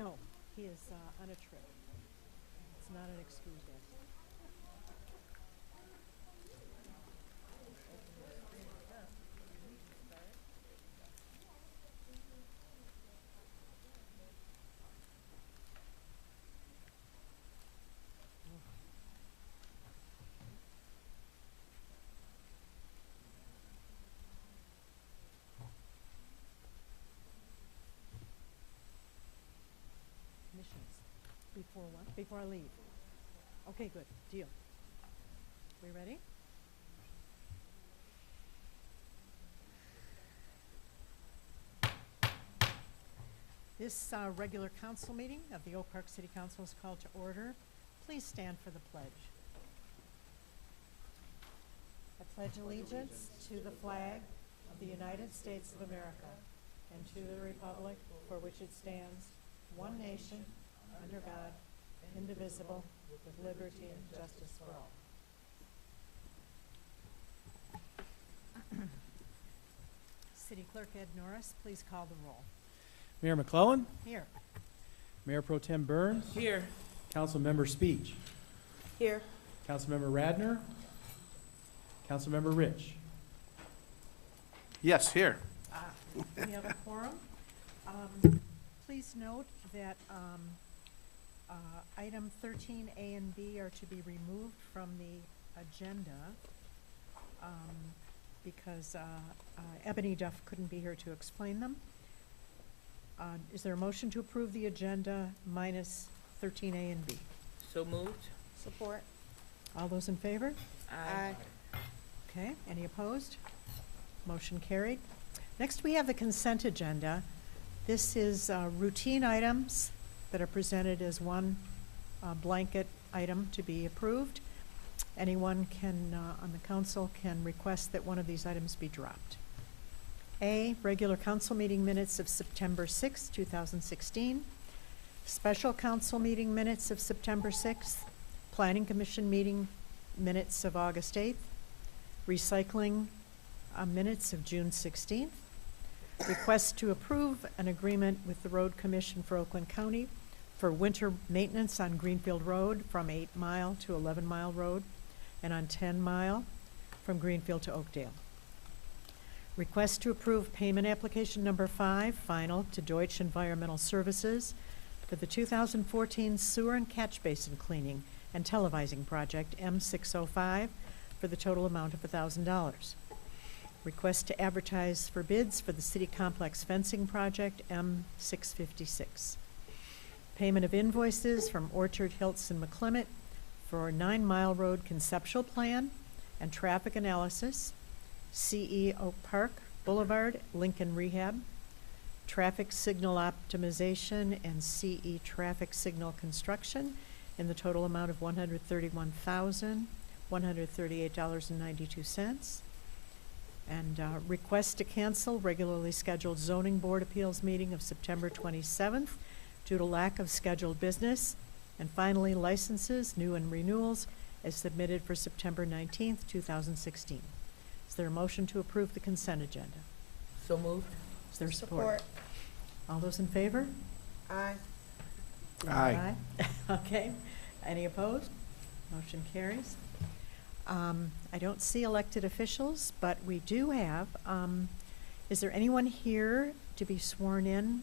No, he is on a trip. It's not an excuse yet. Missions. Before what? Before I leave. Okay, good. Deal. We ready? This regular council meeting of the Oak Park City Council is called to order. Please stand for the pledge. I pledge allegiance to the flag of the United States of America and to the republic for which it stands, one nation, under God, indivisible, with liberty and justice for all. City Clerk Ed Norris, please call the roll. Mayor McClellan, Here. Mayor Pro Tem Burns, Here. Councilmember Speech, Here. Councilmember Radner, Councilmember Rich. Yes, here. We have a quorum. Please note that item 13A and B are to be removed from the agenda because Ebony Duff couldn't be here to explain them. Is there a motion to approve the agenda minus 13A and B? So moved. Support. All those in favor? Aye. Okay, any opposed? Motion carried. Next, we have the consent agenda. This is routine items that are presented as one blanket item to be approved. Anyone can, on the council, can request that one of these items be dropped. A, regular council meeting minutes of September 6, 2016. Special council meeting minutes of September 6th. Planning Commission meeting minutes of August 8th. Recycling minutes of June 16th. Request to approve an agreement with the Road Commission for Oakland County for winter maintenance on Greenfield Road from 8 Mile to 11 Mile Road and on 10 Mile from Greenfield to Oakdale. Request to approve payment application number 5, final, to Deutsche Environmental Services for the 2014 sewer and catch basin cleaning and televising project M605 for the total amount of $1,000. Request to advertise for bids for the city complex fencing project M656. Payment of invoices from Orchard Hilton McClimate for 9 Mile Road conceptual plan and traffic analysis, CE Oak Park Boulevard Lincoln Rehab, traffic signal optimization and CE traffic signal construction in the total amount of $131,138.92. And request to cancel regularly scheduled zoning board appeals meeting of September 27th due to lack of scheduled business. And finally, licenses, new and renewals, as submitted for September 19th, 2016. Is there a motion to approve the consent agenda? So moved. Is there support? All those in favor? Aye. Aye. Okay. Any opposed? Motion carries. I don't see elected officials, but we do have, is there anyone here to be sworn in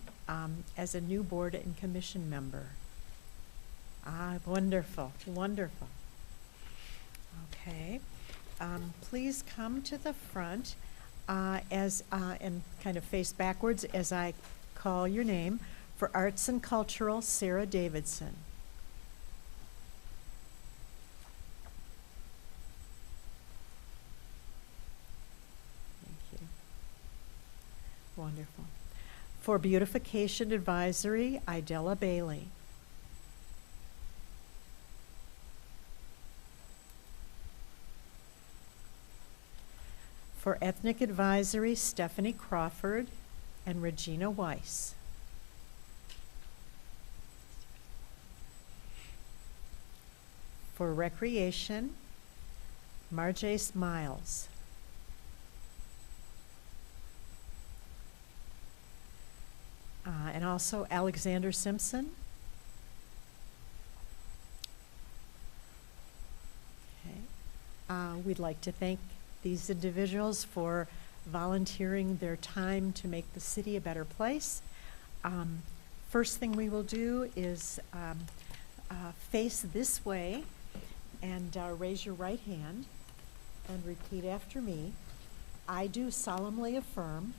as a new board and commission member? Wonderful, wonderful. Okay. Please come to the front and kind of face backwards as I call your name. For Arts and Cultural, Sarah Davidson. Thank you. Wonderful. For Beautification Advisory, Idella Bailey. For Ethnic Advisory, Stephanie Crawford and Regina Weiss. For Recreation, Marjace Miles. And also Alexander Simpson. Okay. We'd like to thank these individuals for volunteering their time to make the city a better place. First thing we will do is face this way and raise your right hand and repeat after me. I do solemnly affirm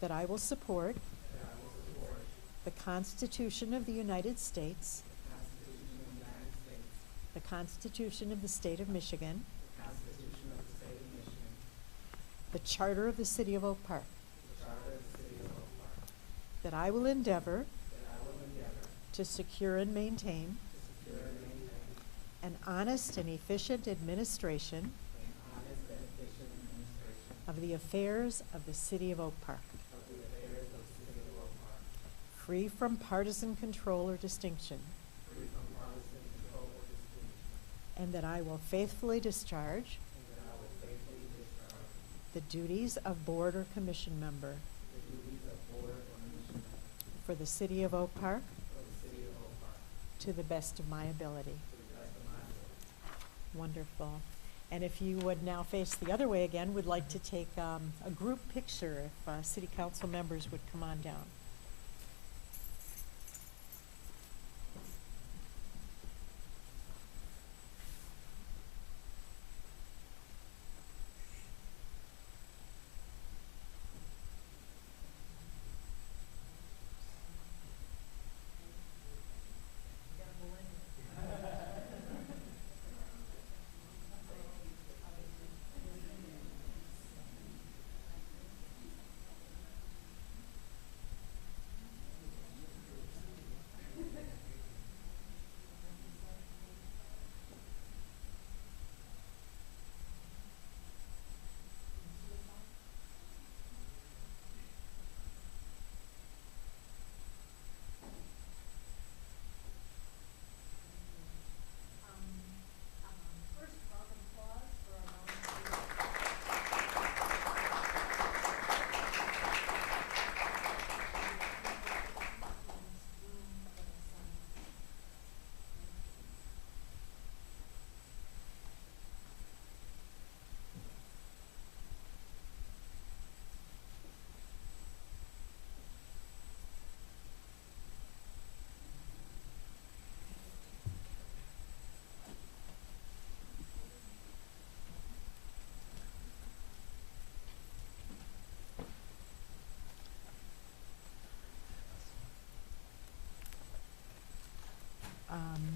that I will support the Constitution of the United States, the Constitution of the State of Michigan, the Charter of the City of Oak Park, that I will endeavor to secure and maintain an honest and efficient administration of the affairs of the City of Oak Park, free from partisan control or distinction, and that I will faithfully discharge the duties of board or commission member for the City of Oak Park to the best of my ability. Wonderful. And if you would now face the other way again, we'd like to take a group picture if city council members would come on down.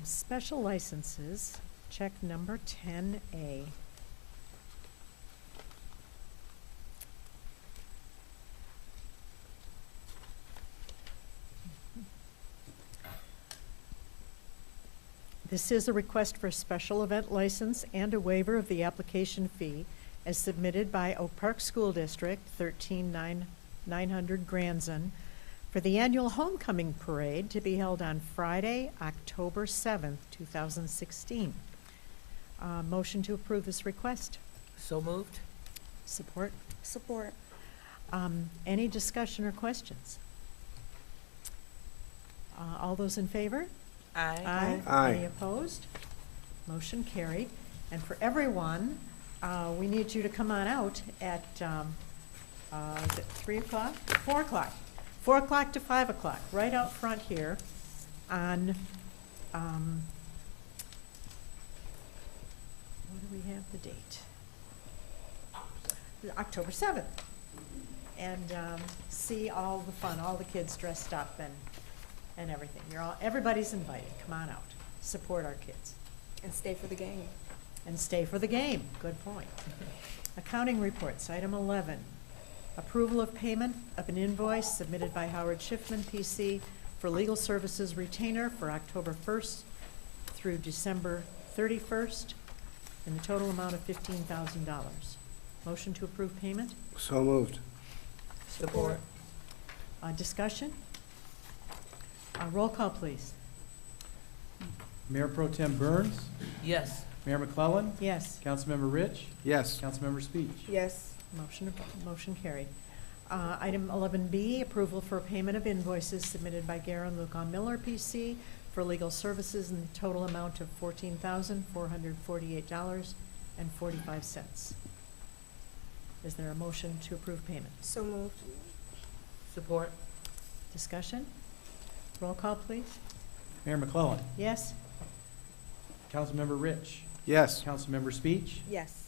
Special licenses, check number 10A. This is a request for a special event license and a waiver of the application fee as submitted by Oak Park School District, 13900 Granson, for the annual homecoming parade to be held on Friday, October 7th, 2016. Motion to approve this request. So moved. Support. Support. Any discussion or questions? All those in favor? Aye. Aye. Any opposed? Motion carried. And for everyone, we need you to come on out at, is it 3 o'clock? 4 o'clock. 4 o'clock to 5 o'clock, right out front here on, what do we have the date? October 7th. And see all the fun, all the kids dressed up and everything. Everybody's invited. Come on out. Support our kids. And stay for the game. And stay for the game. Good point. Accounting reports, item 11. Approval of payment of an invoice submitted by Howard Schiffman, PC, for legal services retainer for October 1st through December 31st in the total amount of $15,000. Motion to approve payment. So moved. Support. Discussion? Roll call, please. Mayor Pro Tem Burns, Yes. Mayor McClellan, Yes. Councilmember Rich, Yes. Councilmember Speech. Yes. Motion carried. Item 11B, approval for payment of invoices submitted by Garen Lucon Miller PC for legal services in the total amount of $14,448.45. Is there a motion to approve payment? So moved. Support. Discussion? Roll call, please. Mayor McClellan. Yes? Councilmember Rich. Yes. Councilmember Speech. Yes.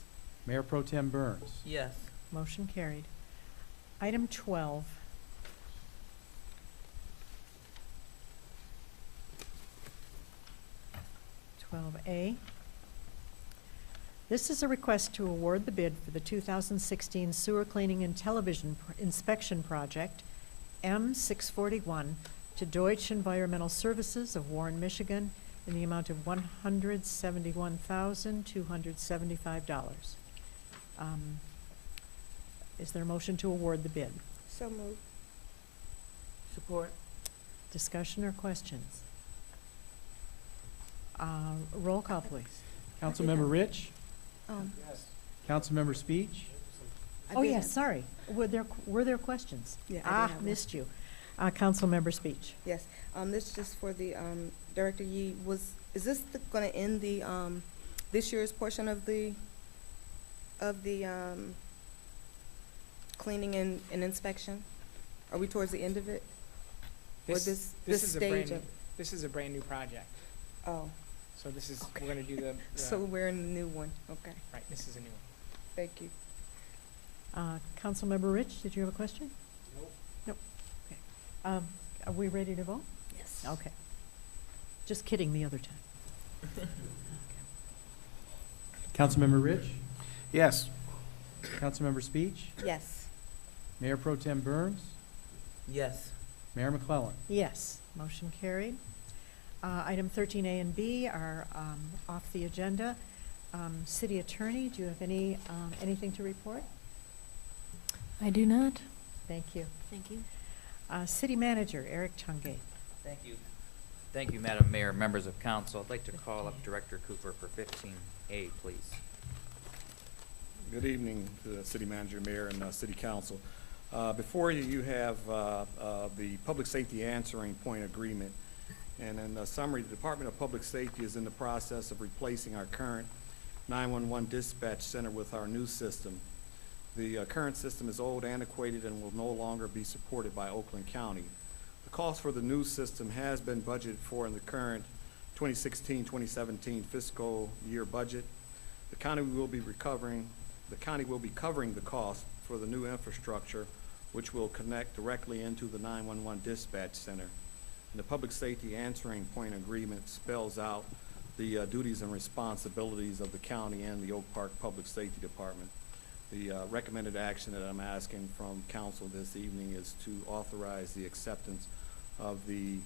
Mayor Pro Tem Burns. Yes. Motion carried. Item 12. A. This is a request to award the bid for the 2016 sewer cleaning and television inspection project, M641, to Deutsche Environmental Services of Warren, Michigan, in the amount of $171,275. Is there a motion to award the bid? So moved. Support. Discussion or questions? Roll call, please. Councilmember Rich. Councilmember Speech. Oh, yes, sorry. Were there questions? Yeah, I did have one. Missed you. Councilmember Speech. Yes, this is just for the, Director Yee, is this gonna end the, this year's portion of the, cleaning and inspection? Are we towards the end of it? Or this is a brand stage new, of, this is a brand new project. oh, So this is, Okay. we're gonna do the, so we're in the new one, okay, right, this is a new one. thank you. Councilmember Rich, did you have a question? Nope. Okay. Are we ready to vote? Yes. Okay. Just kidding the other time. Councilmember Rich. Yes. Councilmember Speech. Yes, Mayor Pro Tem Burns. Yes. Mayor McClellan. Yes, motion carried. Item 13A and B are off the agenda. City Attorney, do you have anything to report? I do not. Thank you. Thank you. City Manager, Eric Tungate. Thank you. Thank you, Madam Mayor, members of council. I'd like to call up Director Cooper for 15A, please. Good evening to the city manager, mayor, and city council. Before you, you have the public safety answering point agreement. And in summary, the Department of Public Safety is in the process of replacing our current 911 dispatch center with our new system. The current system is old, antiquated, and will no longer be supported by Oakland County. The cost for the new system has been budgeted for in the current 2016-2017 fiscal year budget. The county will be covering the cost for the new infrastructure, which will connect directly into the 911 dispatch center. And the public safety answering point agreement spells out the duties and responsibilities of the county and the Oak Park Public Safety Department. The recommended action that I'm asking from council this evening is to authorize the acceptance of the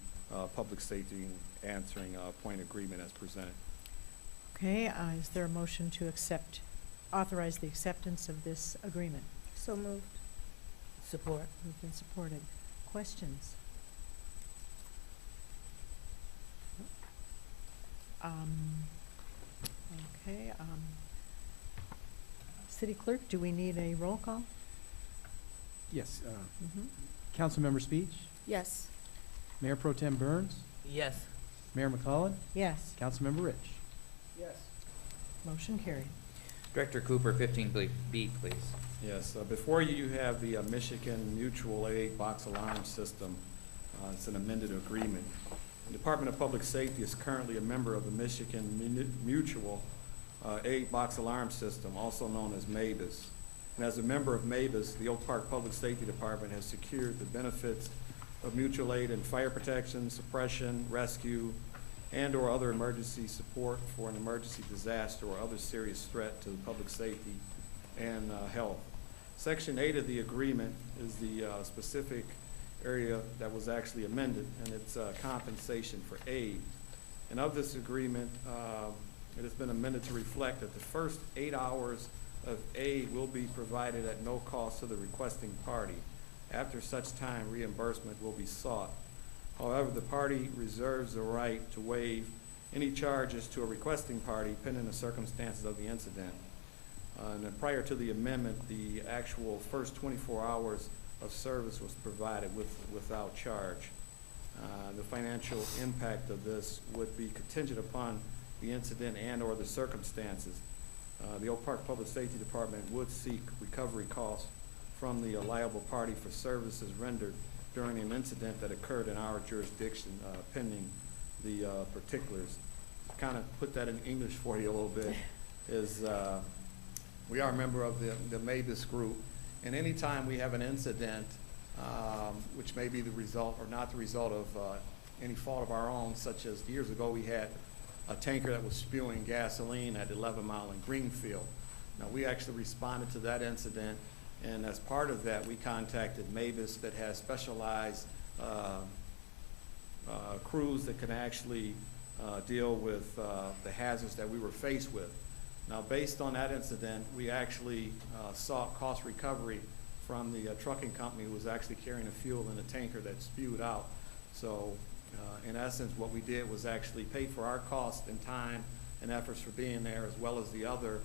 public safety answering point agreement as presented. Okay, is there a motion to authorize the acceptance of this agreement? so moved. Support. Moved and supported. Questions? Okay, City Clerk, do we need a roll call? Yes. Mhm. Councilmember Speech. Yes, Mayor Pro Tem Burns. Yes. Mayor McClellan. Yes, Councilmember Rich. Yes. motion carried. Director Cooper, 15B, please. Yes, before you, you have the Michigan Mutual Aid box alarm system. It's an amended agreement. The Department of Public Safety is currently a member of the Michigan Mutual Aid box alarm system, also known as MABUS. And as a member of MABUS, the Oak Park Public Safety Department has secured the benefits of mutual aid in fire protection, suppression, rescue, and/or other emergency support for an emergency disaster or other serious threat to the public safety and health. Section 8 of the agreement is the specific area that was actually amended, and it's compensation for aid. And of this agreement, it has been amended to reflect that the first 8 hours of aid will be provided at no cost to the requesting party. After such time, reimbursement will be sought. However, the party reserves the right to waive any charges to a requesting party pending the circumstances of the incident. And then prior to the amendment, the actual first 24 hours of service was provided without charge. The financial impact of this would be contingent upon the incident and/or the circumstances. The Oak Park Public Safety Department would seek recovery costs from the liable party for services rendered during an incident that occurred in our jurisdiction, pending the particulars. Kind of put that in English for you a little bit, is we are a member of the Mavis Group, and anytime we have an incident, which may be the result or not the result of any fault of our own, such as years ago we had a tanker that was spewing gasoline at 11 Mile in Greenfield. Now, we actually responded to that incident, and as part of that, we contacted Mavis that has specialized crews that can actually deal with the hazards that we were faced with. Now, based on that incident, we actually sought cost recovery from the trucking company who was actually carrying the fuel in a tanker that spewed out. So, in essence, what we did was actually pay for our cost and time and efforts for being there, as well as the other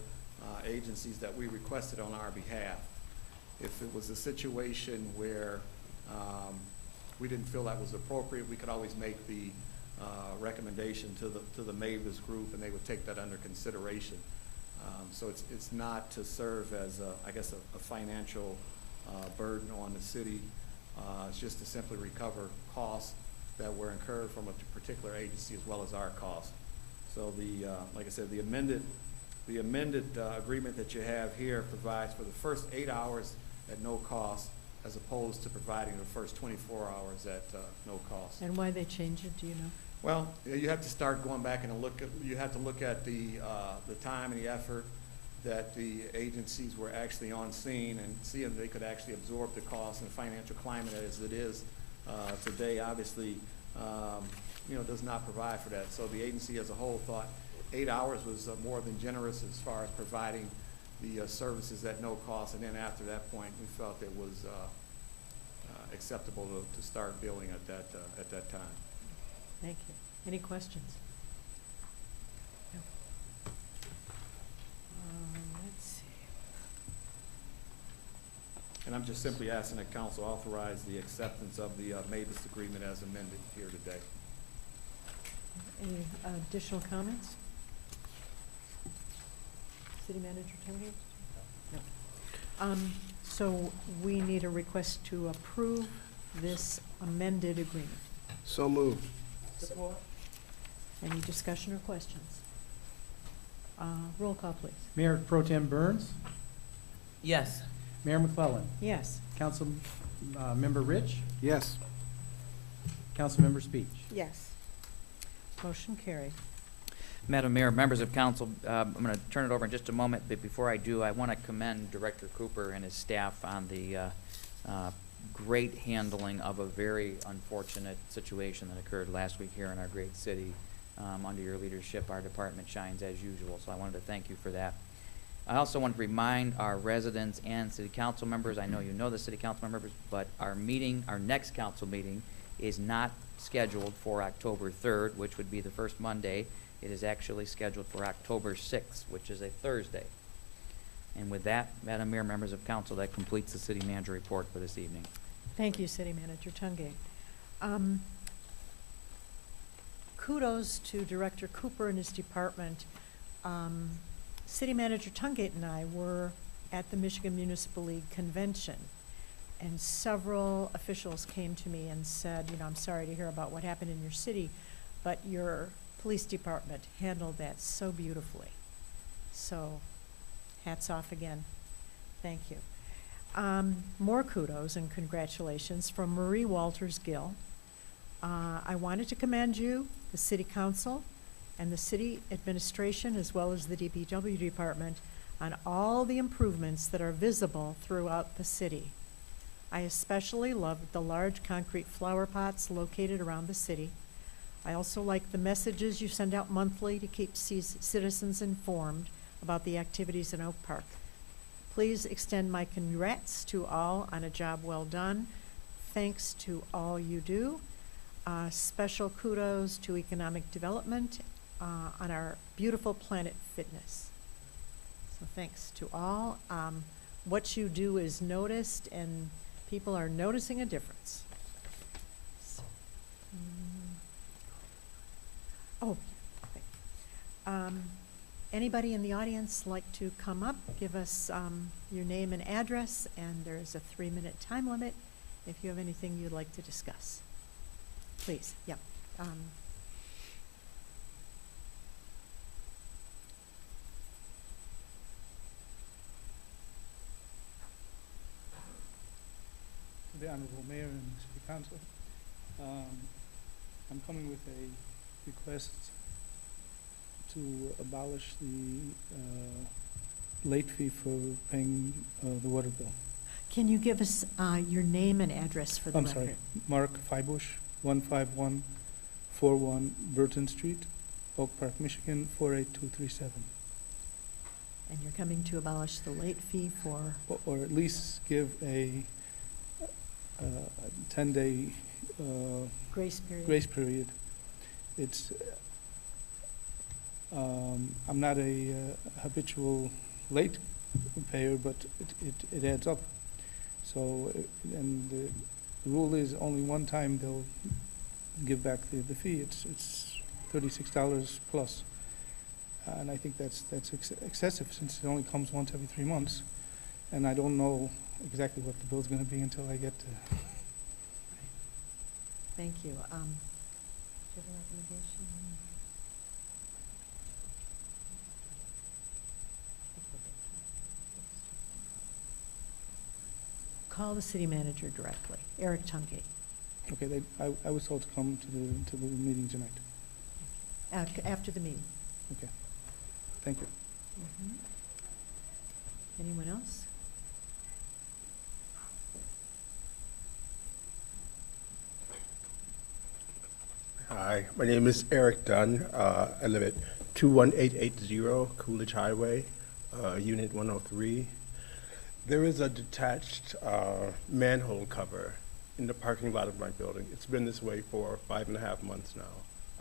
agencies that we requested on our behalf. If it was a situation where we didn't feel that was appropriate, we could always make the recommendation to the Mavis Group, and they would take that under consideration. So it's not to serve as I guess a financial burden on the city. It's just to simply recover costs that were incurred from a particular agency as well as our costs. So like I said, the amended agreement that you have here provides for the first 8 hours at no cost, as opposed to providing the first 24 hours at no cost. And why they changed it, do you know? Well, you have to start going back and you have to look at the time and the effort that the agencies were actually on scene, and see if they could actually absorb the cost and financial climate as it is today. Obviously, does not provide for that. So the agency as a whole thought 8 hours was more than generous as far as providing the services at no cost, and then after that point, we felt it was acceptable to start billing at that time. Thank you. Any questions? No. Let's see. And I'm just simply asking that council authorize the acceptance of the Mavis agreement as amended here today. Any additional comments? City Manager Tony? No. So we need a request to approve this amended agreement. So moved. Support? Any discussion or questions? Roll call, please. Mayor Pro Tem Burns, Yes. Mayor McClellan, Yes. Council Member Rich, Yes. Councilmember Speech. Yes. Motion carried. Madam Mayor, members of council, I'm going to turn it over in just a moment, but before I do, I want to commend Director Cooper and his staff on the great handling of a very unfortunate situation that occurred last week here in our great city. Under your leadership, our department shines as usual, so I wanted to thank you for that. I also want to remind our residents and city council members, I know you know the city council members, but our next council meeting is not scheduled for October 3rd, which would be the first Monday. It is actually scheduled for October 6th, which is a Thursday. And with that, Madam Mayor, members of council, that completes the city manager report for this evening. Thank you, City Manager Tungate. Kudos to Director Cooper and his department. City Manager Tungate and I were at the Michigan Municipal League Convention, and several officials came to me and said, I'm sorry to hear about what happened in your city, but your police department handled that so beautifully. So, hats off again. Thank you. More kudos and congratulations from Marie Walters Gill. I wanted to commend you, the City Council, and the City Administration, as well as the DPW Department, on all the improvements that are visible throughout the city. I especially loved the large concrete flower pots located around the city. I also like the messages you send out monthly to keep citizens informed about the activities in Oak Park. Please extend my congrats to all on a job well done. Thanks to all you do. Special kudos to economic development on our beautiful Planet Fitness. So thanks to all. What you do is noticed, and People are noticing a difference. Oh, okay. Anybody in the audience like to come up, give us your name and address, and there's a 3-minute time limit if you have anything you'd like to discuss. Please, yeah. To the Honorable Mayor and City Council, I'm coming with a request to abolish the late fee for paying the water bill. Can you give us your name and address for the I'm record? sorry, Mark Feibusch, 15141 Burton Street, Oak Park, Michigan, 48237. And you're coming to abolish the late fee for, Or at least give a 10-day grace period? grace period. It's, I'm not a habitual late payer, but it adds up. So, and the rule is only one time they'll give back the fee. It's $36 plus. And I think that's excessive, since it only comes once every 3 months. And I don't know exactly what the bill's gonna be until I get to. Thank you. Do you have a recommendation? Call the city manager directly, Eric Tungate, Okay, I was told to come to the meeting tonight. after the meeting. Okay, thank you. Anyone else? Hi, my name is Eric Dunn. I live at 21880 Coolidge Highway, Unit 103. There is a detached manhole cover in the parking lot of my building. It's been this way for 5.5 months now.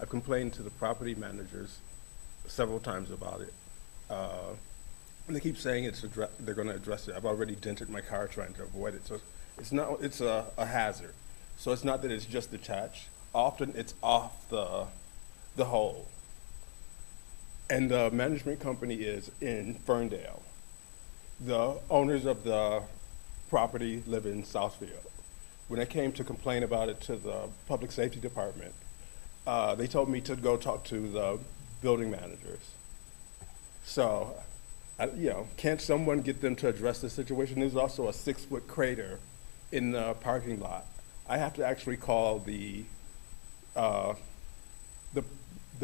I've complained to the property managers several times about it. And they keep saying they're going to address it. I've already dented my car trying to avoid it. So it's a hazard. So it's not that it's just detached. Often it's off the hole. And the management company is in Ferndale. The owners of the property live in Southfield. When I came to complain about it to the public safety department, they told me to go talk to the building managers. So, can't someone get them to address the situation? There's also a 6-foot crater in the parking lot. I have to actually call the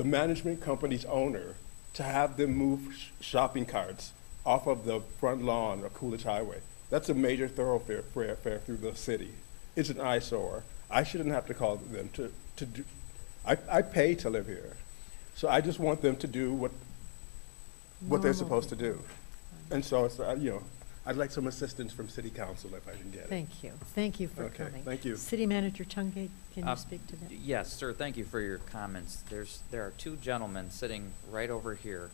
management company's owner to have them move shopping carts off of the front lawn of Coolidge Highway. That's a major thoroughfare through the city. It's an eyesore. I shouldn't have to call them to do. I pay to live here, so I just want them to do what they're Normal supposed to do. people. And so it's I'd like some assistance from City Council if I can get it. Thank you. Thank you for Okay, coming. thank you. City Manager Tungate, can you Uh, speak to that? Yes, sir, thank you for your comments. There are 2 gentlemen sitting right over here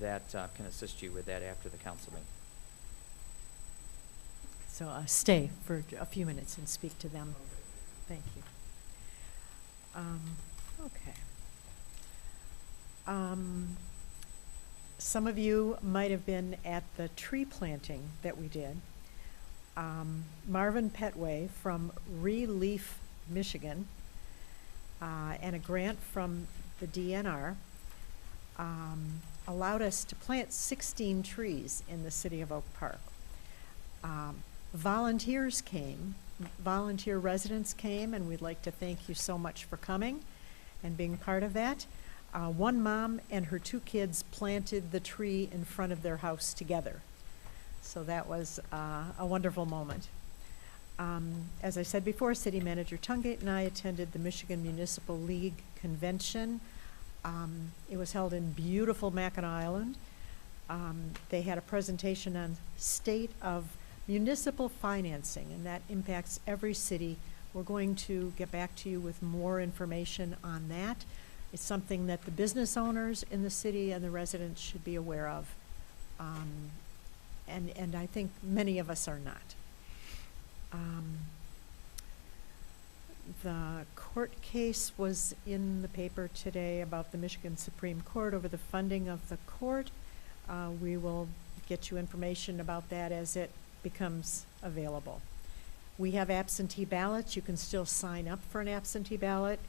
that can assist you with that after the council meeting. So stay for a few minutes and speak to them. Thank you. Okay. Some of you might have been at the tree planting that we did. Marvin Petway from Relief, Michigan, and a grant from the DNR allowed us to plant 16 trees in the city of Oak Park. Volunteers came, volunteer residents came, and we'd like to thank you so much for coming and being part of that. One mom and her 2 kids planted the tree in front of their house together. So that was a wonderful moment. As I said before, City Manager Tungate and I attended the Michigan Municipal League Convention. It was held in beautiful Mackinac Island. They had a presentation on state of municipal financing, and that impacts every city. We're going to get back to you with more information on that. It's something that the business owners in the city and the residents should be aware of. And I think many of us are not. The court case was in the paper today about the Michigan Supreme Court over the funding of the court. We will get you information about that as it becomes available. We have absentee ballots. You can still sign up for an absentee ballot.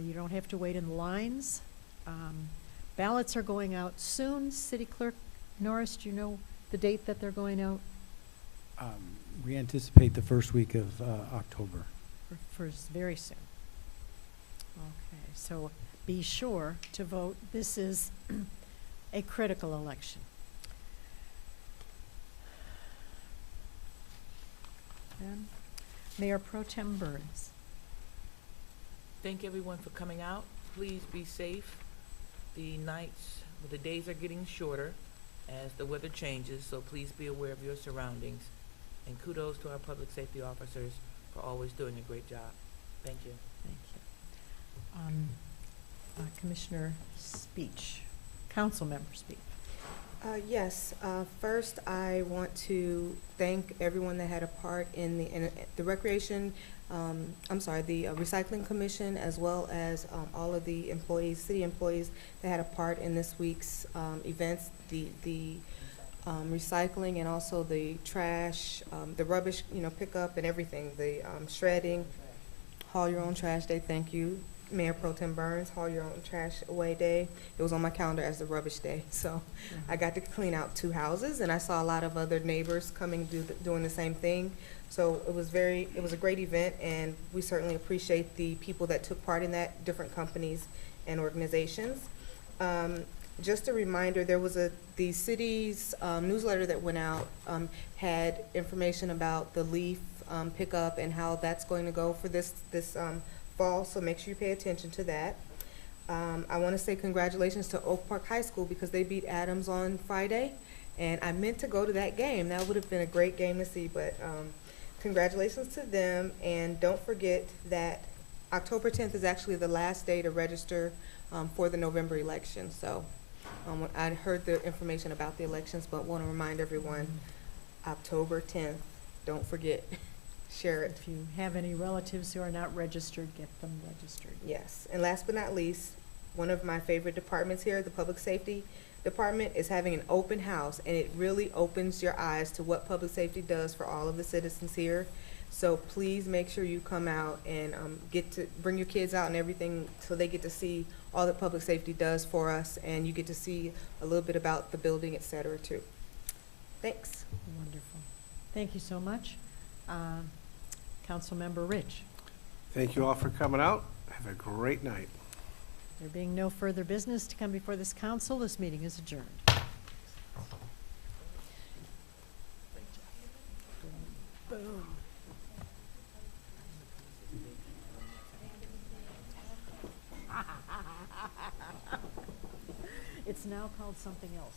You don't have to wait in lines. Ballots are going out soon. City Clerk Norris, do you know the date that they're going out? We anticipate the first week of October. For very soon. Okay, so be sure to vote. This is a critical election. And Mayor Pro Tem Burns. Thank everyone for coming out. Please be safe. The days are getting shorter as the weather changes, so please be aware of your surroundings. And kudos to our public safety officers for always doing a great job. Thank you. Thank you. Commissioner Speech, council member Speech. Yes, first I want to thank everyone that had a part in the recreation, the recycling commission, as well as all of the employees, city employees that had a part in this week's events, the recycling and also the trash, the rubbish, pickup and everything, the shredding, haul your own trash day. Thank you, Mayor Pro Tem Burns. Haul your own trash away day. It was on my calendar as the rubbish day, so I got to clean out 2 houses, and I saw a lot of other neighbors coming doing the same thing. So it was a great event, and we certainly appreciate the people that took part in that, different companies and organizations. Just a reminder, there was the city's newsletter that went out had information about the leaf pickup and how that's going to go for this fall, so make sure you pay attention to that. I want to say congratulations to Oak Park High School because they beat Adams on Friday, and I meant to go to that game. That would have been a great game to see, but congratulations to them, and don't forget that October 10th is actually the last day to register for the November election. So I heard the information about the elections, but want to remind everyone, October 10th, don't forget, share it. If you have any relatives who are not registered, get them registered. Yes, and last but not least, one of my favorite departments here, the Public Safety Department, is having an open house, and it really opens your eyes to what public safety does for all of the citizens here. So please make sure you come out and get to bring your kids out and everything, so they get to see all that public safety does for us, and you get to see a little bit about the building, et cetera, too. Thanks. Wonderful. Thank you so much. Councilmember Rich. Thank you all for coming out. Have a great night. There being no further business to come before this council, this meeting is adjourned. Boom. It's now called something else.